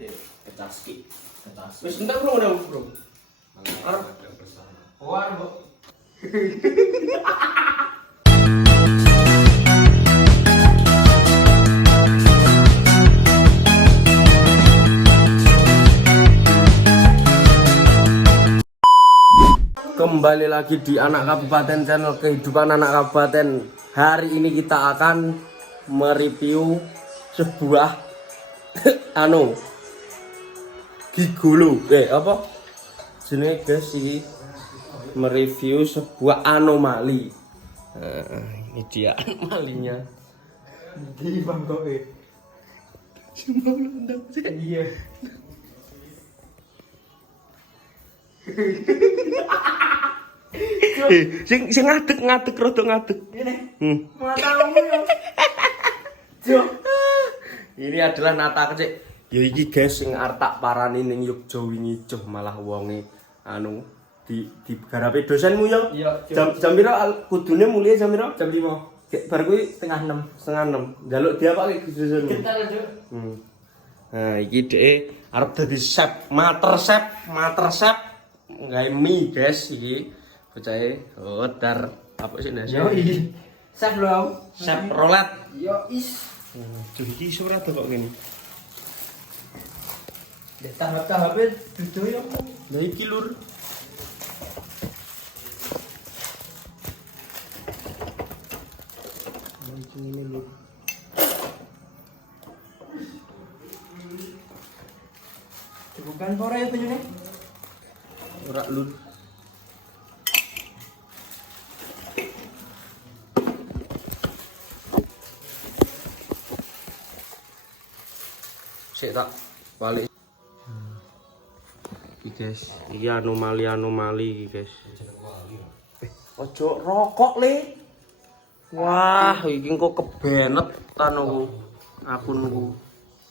Kecaski. Wis entek bro ngono bro. Arep bersama. Oh arep kok. Kembali lagi di Anak Kabupaten channel Kehidupan Anak Kabupaten. Hari ini kita akan mereview sebuah gigolo. Apa? Jenenge guys iki mereview sebuah anomali. Ini dia anomalinya. Di bangkoke. Sumpah lu ndang sih. Iya. Sing ngadeg rada ngadeg. Ini. Matamu ya. Jo. Ini adalah nata kecik. Ya iki guys sing arep tak parani ning Yogya wingi joh malah wonge di garape dosenmu ya. Iya. Jam pira kudune mulai jam pira? Jam 5. Bar kuwi Setengah 6. setengah 6. Njaluk diapake dosenmu. Bentar aja. Nah, iki dhek arep dadi chef, master chef. Gawe mie guys iki. Bocahe dar apa sih ndas? Yo iki. Chef lho. Chef rolet. Yo is. Duh iki iso ora kok ngene. Ya tahap-tahap dudu yo. Lah iki lur. Ini lur. Bukan pora ya bajune. Ora lur. Sik tak balik. Iki guys, iki anomali iki guys. Ojo rokok le. Wah, iki kok kebenet anu akunku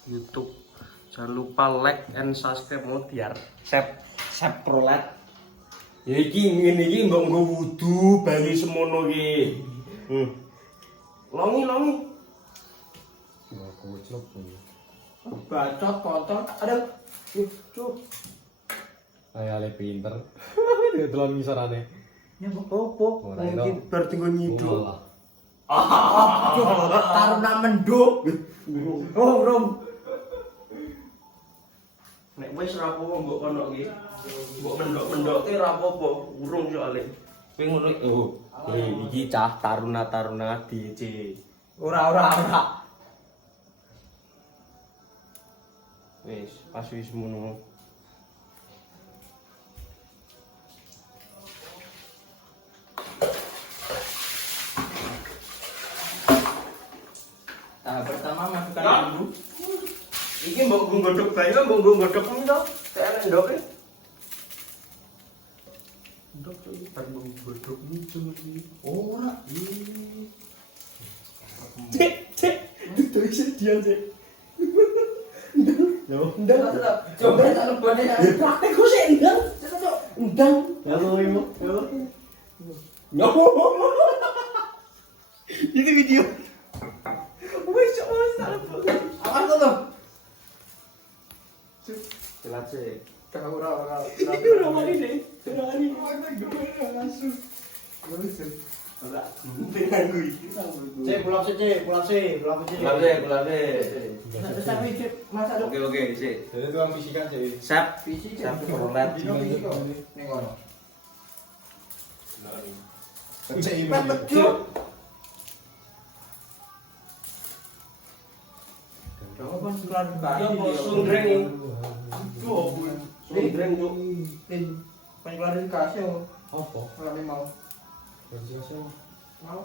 YouTube. Jangan lupa like and subscribe biar Chef Prolet. Ya iki ngene iki mbok nggo wudu bali semono iki. Longi. Aku celok. Bacot kotor. Aduh. Cuk. Ale pinter. Delon ngisarane. Ya opo? Mungkin bar tinggal nyiduk. Taruna menduk. Oh, Rom. Nek wis ra apa mbok kono iki. Mbok mendok-mendoke ra apa-apa, urung soalé. Kowe ngono iki cah taruna DC. Ora. Wis, pas wis ngono. Tahap pertama masukkan Ya. bumbu. Iki mbok nggodhog bae, mbok nggodhog mie to. Tek ndoke. Ndok iki bar nggodhog muncul iki. Ora. Cek. Dudu sedian cek. Yo, Ndang coba tak lebone ya. praktek kok sik ndang. Ndang. Ya lo yo. Nyopo. Ini video. Wis tak lebone. Apa to? Jelas sih. Ora. Ora mari deh. Ora mari. Langsung. Ora. Dengan gue. Cek pulang sih. Belande. Satu sapi cek masak dong. Oke, sih. Jadi tukang fisikan sih. Sap. Fisik Sap rolet. Ning kono. Cek ini. Betul. Kapan surat Ya bos sundreng. Sundreng tuh. Klarifikasi Apa? ora mau.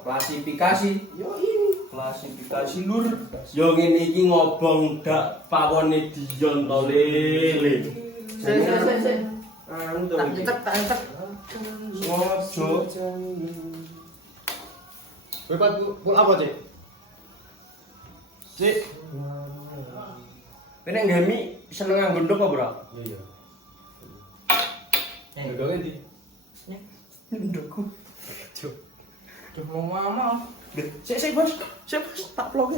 Klasifikasi. Yo ini. Klasifikasi lur. Yo ngene iki ngobong dak pawone Dion to le. Se. Anu to Tak iki. nyetek. Ngojo. Kowe pul apa, Cek? Sik. Kene ngami seneng ngondok apa, Bro? Iya. Eh, Gawe ndi? ndokku. Cuk. Duh mau mama. Sik bos. Tak vlog.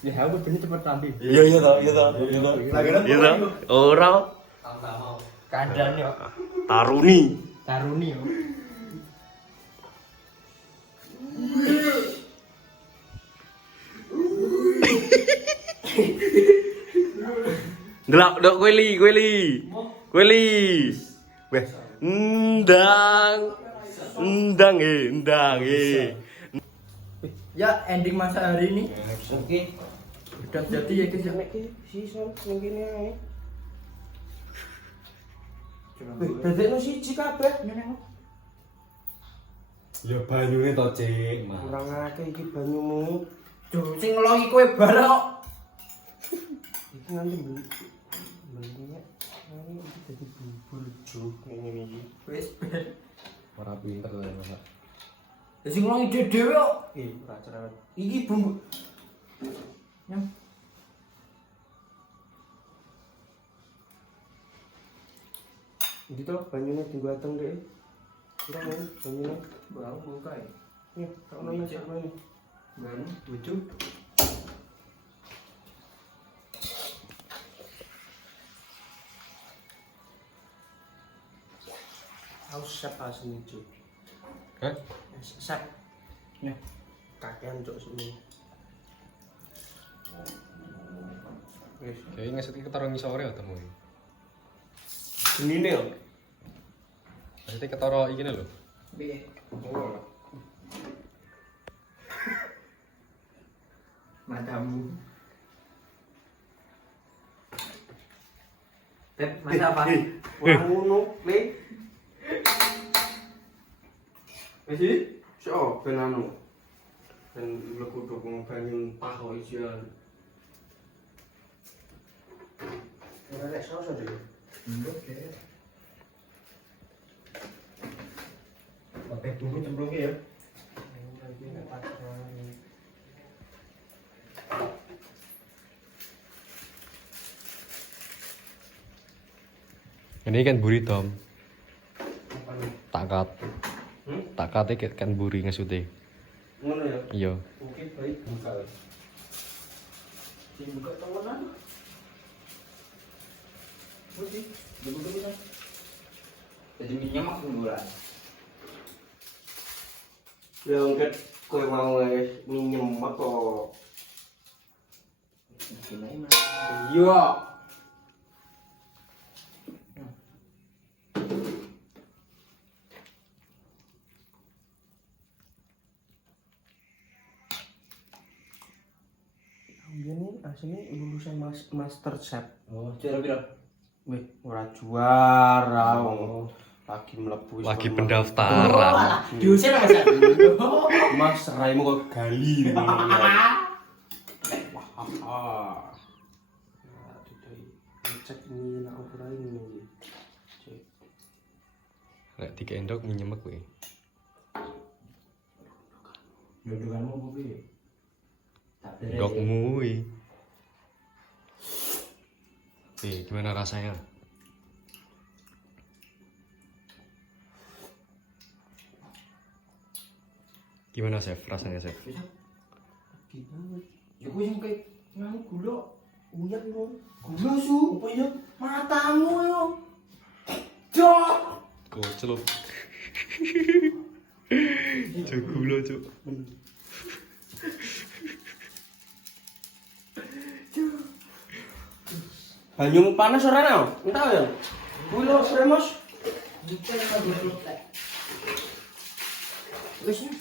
Ya aku bener cepet nanti. Iya iya toh, iya toh. Iya toh. Ora Kandane kok. Taruni. Taruni yo. Ndelok dok kowe li. Weh, endang Ya ending masa hari ini. Oke. Udah jadi ya guys ya. Sison ngene ae. Bedekno siji kabeh. Ya banyune to, Cik. Kurang akeh iki banyumu. Duh, sing ngelongi kowe bareng kok. Iki nanti belinya ini jadi bubur juk ngene iki. Wis. Ora pinter to Mas. Ya sing ngelongi dhewe kok. Ora cerewet. Iki bumbu. Nyam. Iki to banyune dienggo ateng dek. Kurang ya banyune. Bang buka ya. Ya, kok ono sak ngene. Bang lucu. Haus sep asli juk. Hah? Sep. Ya. Kakean cok sini. Wis, Kayak ngeset iki ketara ngisore ya temu. genine yo. Maksudnya ketara iki lho. Piye? Oh. Matamu. Mata apa? Ora ngono, Le. Wis iki? Sok ben anu. Ben mlebu dukung banyu paho isian. Ora nek saus dhewe. Oke. Pakai bumbu cemplungke ya. Ini kan buri Tom. Apa nih? Takat. Takate kan buri ngesute. Ngono ya. Iya. Oke, baik buka. Sing buka tawanan. Putih, dibuka bisa. Jadi minyak bulan. Ya ngket kowe mau minjem kok. Gimana? Iya. Ini aslinya lulusan Master Chef. Oh, juara piro? Wih, ora juara. Lagi mlebu. Lagi pendaftaran. Diusir Mas. Mas raimu kok gali. Wah. Cek ini nak ora ini. Cek. Nek dikendok minyemek kowe. Dodokanmu apa piye? Tak beres. Dokmu kuwi. Gimana rasanya? Gimana chef rasanya chef? Gimana? Ya kuwi sing kayak nganu gula. Uyak lu. Gula su. Apa ya? Matamu yo. Cok. Koclok. Cuk gula cuk. Banyu panas ora nang? Entah ya. Gula sremos. Wis ya.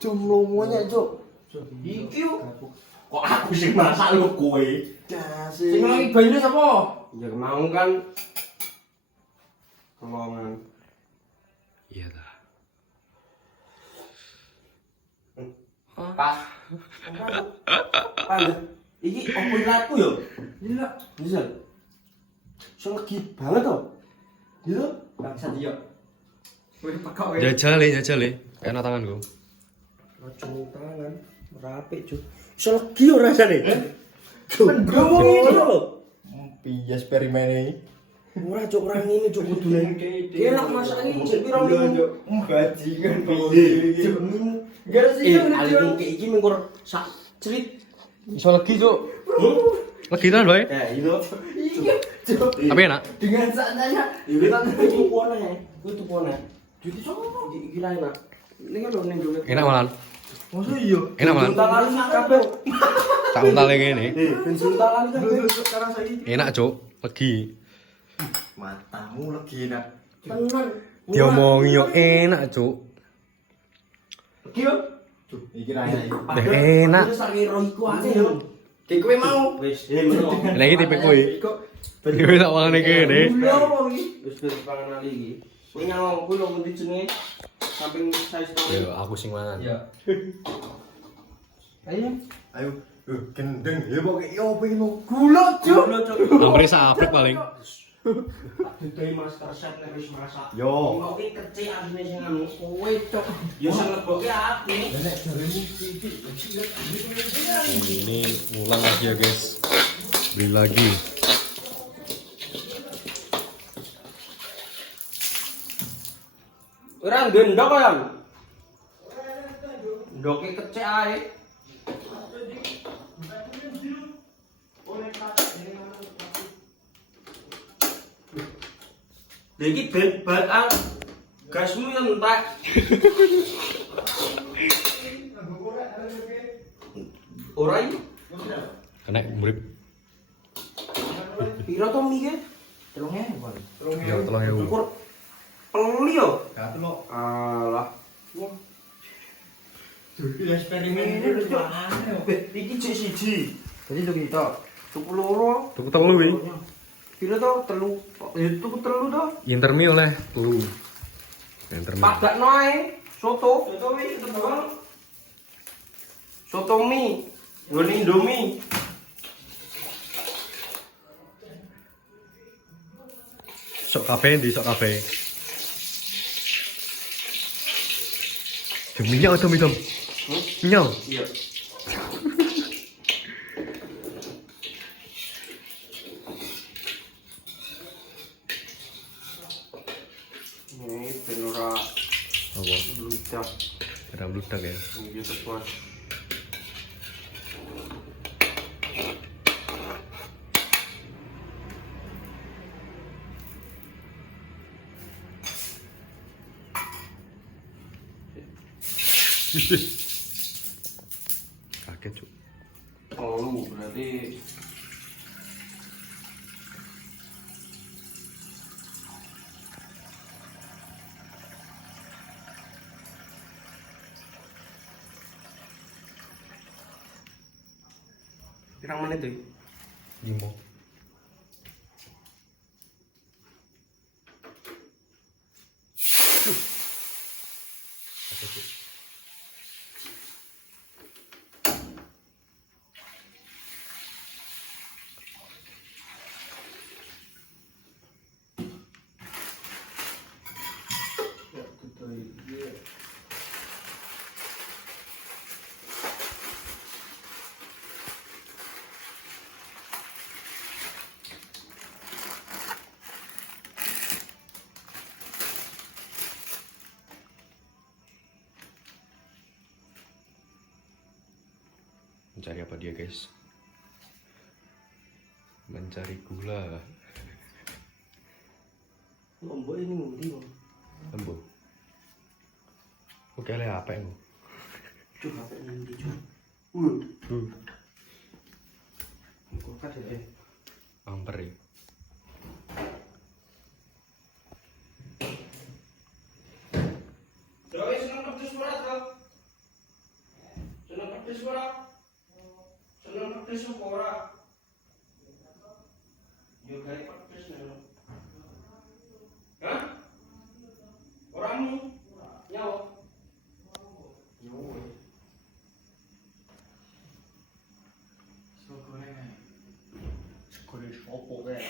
Jumlomonya, Cuk. Iki yo. Kok aku sing masak lu kowe? Sing lagi banyune sapa? Ya mau kan kelongan. Iya dah. Pas. Pantes. Iki opo laku yo? Iya. Bisa. Sing legi banget to. Iya. Bangsa dia. Wih, pakau ya. Jajale. Enak tanganku. Ojo tangan, rapi, Cuk. Iso legi ora rasane. Kan Ngomong iki lho. Piye eksperimen Ora Cuk, ora ngene Cuk kudune. Enak masak iki jek piro minggu. Bajingan Piye? Jek minggu. Gara sih Ali kayak iki mengkur sak cerit. Iso lagi, Cuk. Lagi tenan bae. Ya, itu. Iya, Cuk. Tapi enak. Dengan seadanya. Itu kan itu pone. Itu pone. Jadi sono iki lah enak. Ini kan lho ning dulu. Enak malan. Masa iya? Enak malan. Untalan kabeh. Tak untale ngene. Ben untalan kabeh. Sekarang saya Enak, Cuk. Legi. matamu lagi enak. Tenan. Diomongi yo enak, Cuk. Iki yo. Cuk, iki ra enak. Deh, enak. Terus tak kira iku ae yo. Kayak kowe mau. Wis, menawa. Lah iki tipe kowe. Kok Iki tak wangane kene. Gula wong iki. Wis pangan ali iki. Kowe nyawang kuwi lho ngendi jenenge? Samping size story. Yo, aku sing mangan. Ya. Ayo. Ayo. Gendeng ya pokoke yo pengen mau gula, Cuk. Lho, Cuk. Nomere saprek paling. Dudai master chef nek wis masak. Yo. Ngoki kecik asline sing anu kowe cok. Yo sing leboke aku. Nek jarene titik. Ini ulang lagi ya, guys. Beli lagi. Ora gendok ya. Ndoke kecik ae. Iki ben gasmu yang entek. Ora iki. Kena murid. Piro to mi iki? 3.000. Ya, 3.000. Ukur peli yo. Ya tuh Alah. Iki eksperimen ini Iki cek siji. Jadi tuh kita. Tuku loro. Tuku telu iki. Piro to? Telu. Tuku telu to. Intermi oleh telu. Intermi. Padakno ae. Soto. Soto mi tebal. Soto mi. Nggon Indomie. Sok kafe di sok kafe. Minyak atau hitam? Minyak. Iya. Ini penora Apa? ludah. Ada bludak ya. Ini tepat. Kaget, Cuk. Oh, berarti pirang menit tuh? 5. Kaget, Cuk. Ya, betul. Iya. Mencari apa dia, guys? Mencari gula. Lombok ini ngendi, Bang? Lembu. Oke, le apa yang? Cuk, apa ngendi, Cuk? Kulkas ya, Amperi. Doi seneng pedes ora, Dok? Seneng pedes ora? Seneng pedes apa ora? Yo gawe pedes lho. Hah? Ora mu? Nyawa. Nyawa. Segone sopo kae?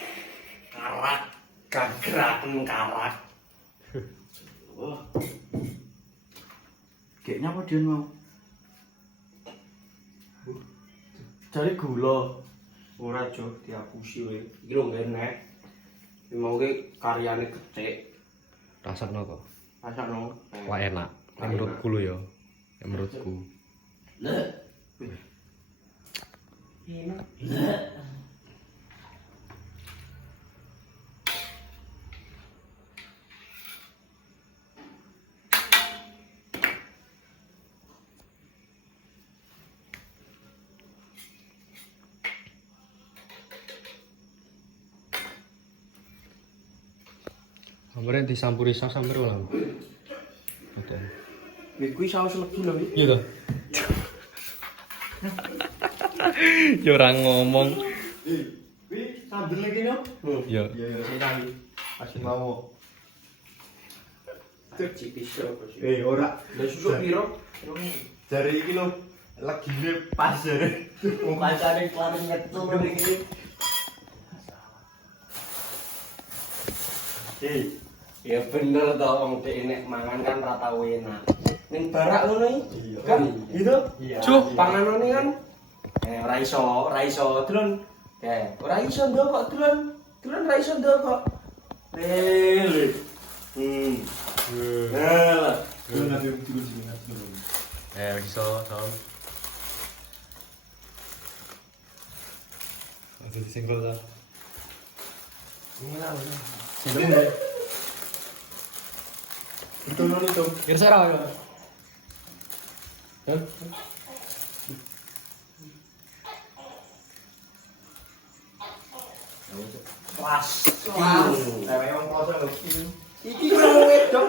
Karak, gagraken karak. Wah. Kayaknya apa dia mau? Cari gula. Ora jo diapusi kowe. Iki lho enek. Iki mau ki karyane kecik. Rasanya kok. Rasakno. Wah enak. Wah, Menurutku lo ya. Ya menurutku. Sampeyan disampuri saus samper ora. Oke. Kuwi saus legi lho. Iya toh. Yo ora ngomong. Wih, sambel lagi no? Yo. Iya, saya tadi. Pasti mau. Cik pisau kok sih. Ora. Lah susuk piro? Dari iki lho, legine pas jare. Wong kancane kelar ngetul ngene iki. Ya bener toh wong dhek nek mangan kan ra tau enak. Ning barak ngono iki. Kan gitu. Cuh, panganane kan ora iso delon. Ora iso ndok kok delon. Delon ra iso ndok kok. Lele. Lah. Iso Tom. Ada single ta. Single. Itu non itu. Kira saya ora. Kelas. Tapi emang kloso lho. Iki wong wedok.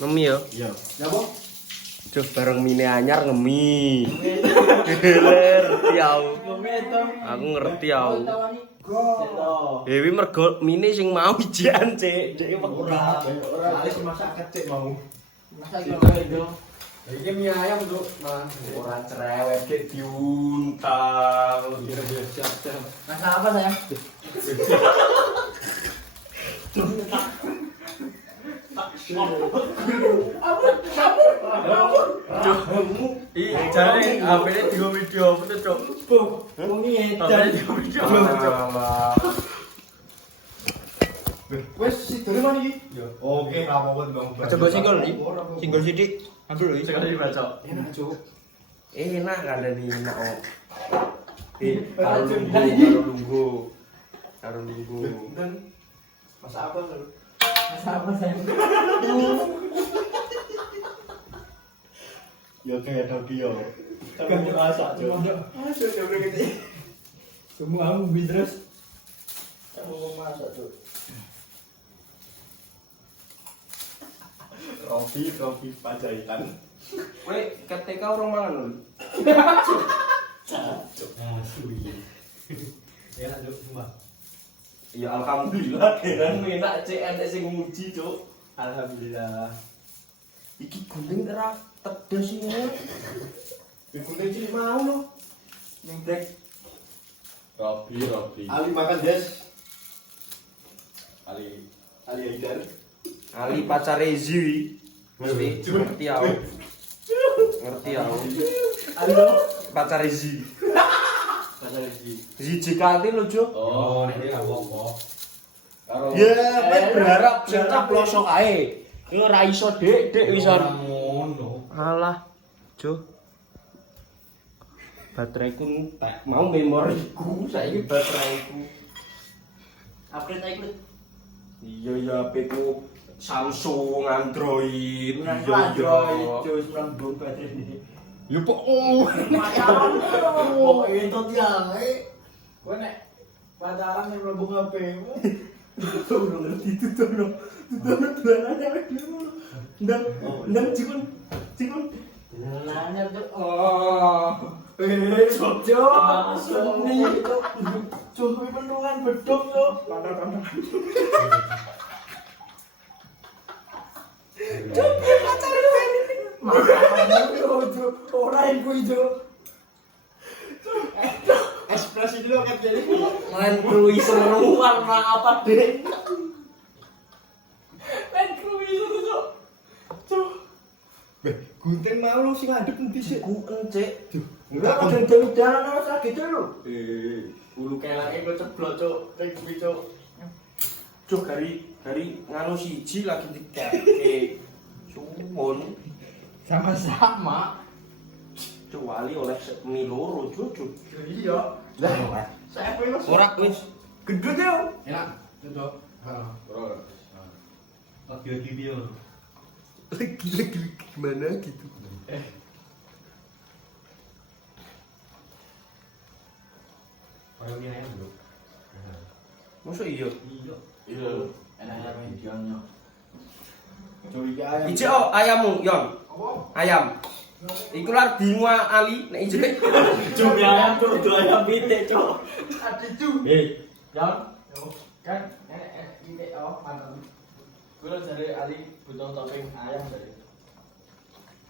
Ngemi ya? Iya. Ya, Bang. Duh, bareng mine anyar ngemi. Ngerti aku. Aku ngerti aku. Dewi mergo mine sing mau ijian, Cek. Dek Ora wis masak kecik mau. Iki mie ayam, Bro. Mas. Ora cerewet gek diuntal. Siap-siap. Masak apa sayang? Ih, jane apene digo video apa tuh, Cok? Muni Apene digo video apa tuh, Cok? Wes si dari mana iki? Oke, enggak apa-apa Bang. Coba single nih. Single sidik. Ambil lho. Sekali dibaca. Enak, Cuk. Enak kan dan enak oh. Karo nunggu. Dan masak apa lu? Masak apa sayang? Ya kayak tadi yo. Kamu masak cuma. Masuk ya udah gede. Semua aku bidres. Kamu mau masak tuh. Trofi pajahitan. Weh, ketika orang mangan lho. Enak tuh semua. Ya alhamdulillah kan enak cek enak sing muji, Cuk. Alhamdulillah. Iki gunting ora tedes ini. Bikunnya cilik mau lo. Ning brek. Robi. Ali makan Des. Ali Haidar. Ali pacar Rezi. Ngerti aku. Halo. Pacar Rezi. Pacar lagi. JKT lho, Cuk. Oh, ini enggak apa-apa. Karo berharap sing caploso kae. Ki ora iso, Dik, wisan. Ngono. Alah, Cuk. Bateraiku entek. Mau memoriku, saiki bateraiku. Upgrade aja ikut. Iya ya HP-ku Samsung, Android. Nang Iya, Android iya. terus nang bom baterai ini. Yo po. Pacaran. Pokoknya itu tiang. Kowe nek pacaran yang mlebu HP. Udah ngerti itu tuh no. Ndang cikun. Nanya tuh. Oh. Cok. Seni. Cukup penungan bedok tuh. Orang iku itu. Ekspresi dulu kan jadi. Main cruiser warna apa, Dek? Main cruiser tuh. Cok. Gunting mau lu sing ngadep nanti sih. Ku encek. Enggak ada jalan-jalan harus lagi dulu. Ulu kelake kok ceblok, Cuk. Ring kuwi cuk. Cuk dari nganu siji lagi dikeke. Suwon. Sama-sama. Cuk wali oleh mie loro cucu. Iya. Lah, saya pengen Ora wis. gede tuh. Enak. Cocok. Heeh. Lagi dia. Lagi gimana gitu. Orang ini ayam bro. Masa iya? Iya. Enak mediannya. Curiga ayam. Ije oh ayammu, Yon. Ayam. Iku lar dinua Ali nek ije. Cumi ayam tuh, itu ayam pitik, Cok. Yang kan ini mantan. Gue cari Ali butuh topping ayam dari.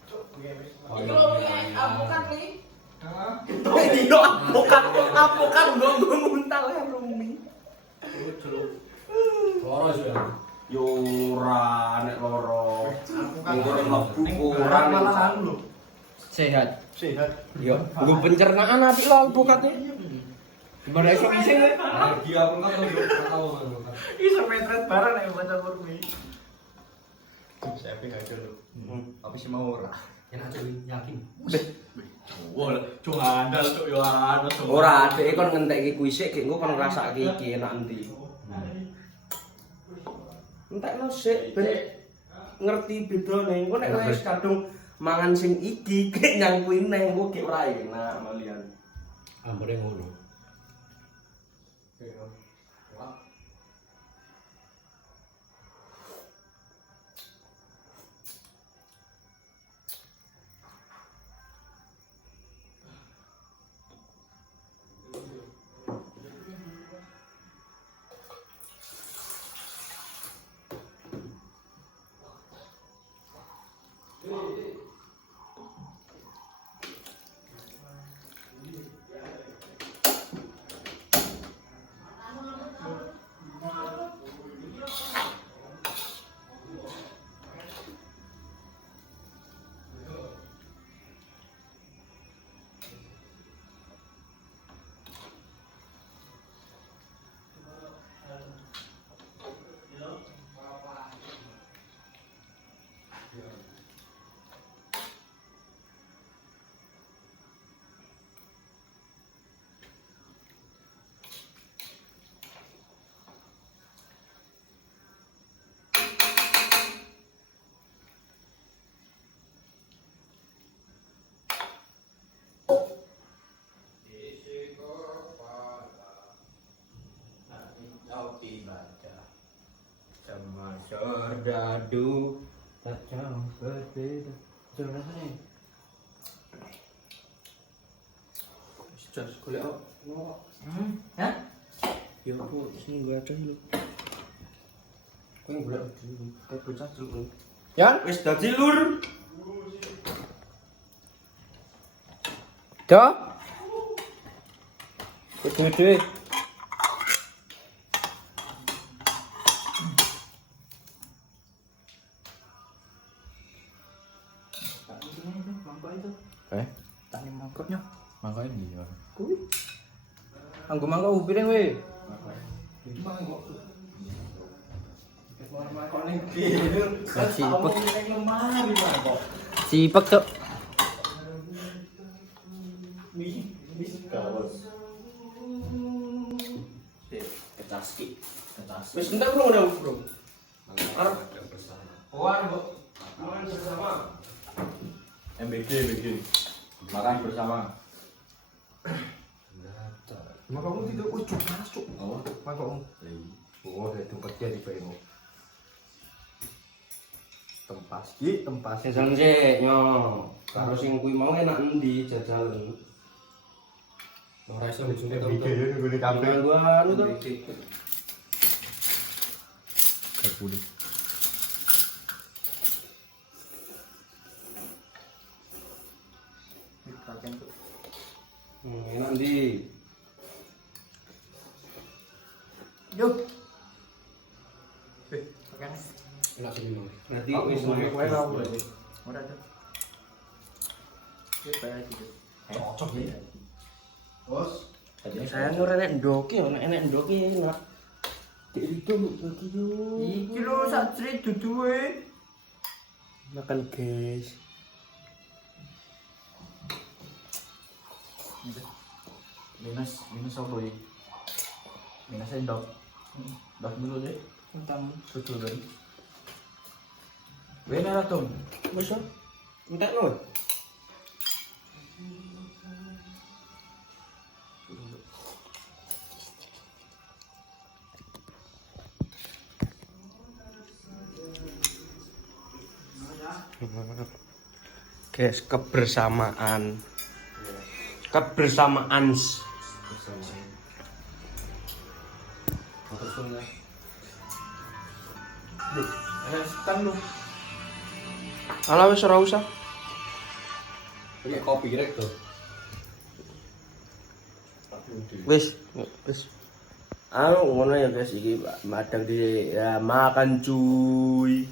Itu Apokat nih. Iya, apokat nggo muntal ya Rumi. Loro sih. Yo ora nek loro. Minggu mlebu ora Malahan lho. sehat. Sehat. Yo, nggo pencernaan apik lho alpukatnya. Gimana iso ngising? dia pun kan tahu kan. Iso metret barang nek baca kurmi. Saya pengen aja lo. Tapi sih mau ora. Enak aja yakin. Wah, cuma andal cok yo ana. Ora, dhek kon ngentekke kuwi sik, gek engko kon ngrasake iki enak endi. Entekno sik ben ngerti bedane. Engko nek wis kadung mangan sing iki, gek nyang kuwi neh engko gek ora enak malian. Ambare ngono. Sama serdadu tak jauh berbeda jalannya. Jas golek apa? Hah? Ya aku sing gue ada lho. Kowe golek dulu. Kayak bocah dulu. Ya? Wis dadi lur. Do? Kudu-kudu. Tani mangkoknya. Makanya dia. Kuwi. Anggo mangkok piring we. Itu mah kok. Sipek cok. Kecaski. Wis entek bro udah bro. Arep oh arep makan bersama. MBG. Makan bersama. Makamu tidak ujuk panas cuk. Oh, Makamu. Oh, dari tempat dia di PMO. Tempas. Jajan sik nyo. Karo sing kuwi mau enak endi jajalan. Ora iso dijunte video ya nggone kabeh. Gua anu to. Kapuli. Enak endi? Yuk. Enak sih mau. Berarti wis ngomong kowe ra boleh. Ora tuh. Kita aja. Cocok ya. Bos. Saya nur enek ndoki, enek ndoki enak. Itu bagi yo. Iki lho sak crit duduwe. Makan guys. Minus apa ya? Minus sendok. Dok dulu deh. Entam. Susu kan. Benar tuh. Wis ah. Entek lho. Guys, kebersamaan. Kebersamaan. Kan lu. Alah wis ora usah. Punya kopi rek tuh. Wis. Ngono ya guys iki madang di ya, makan cuy.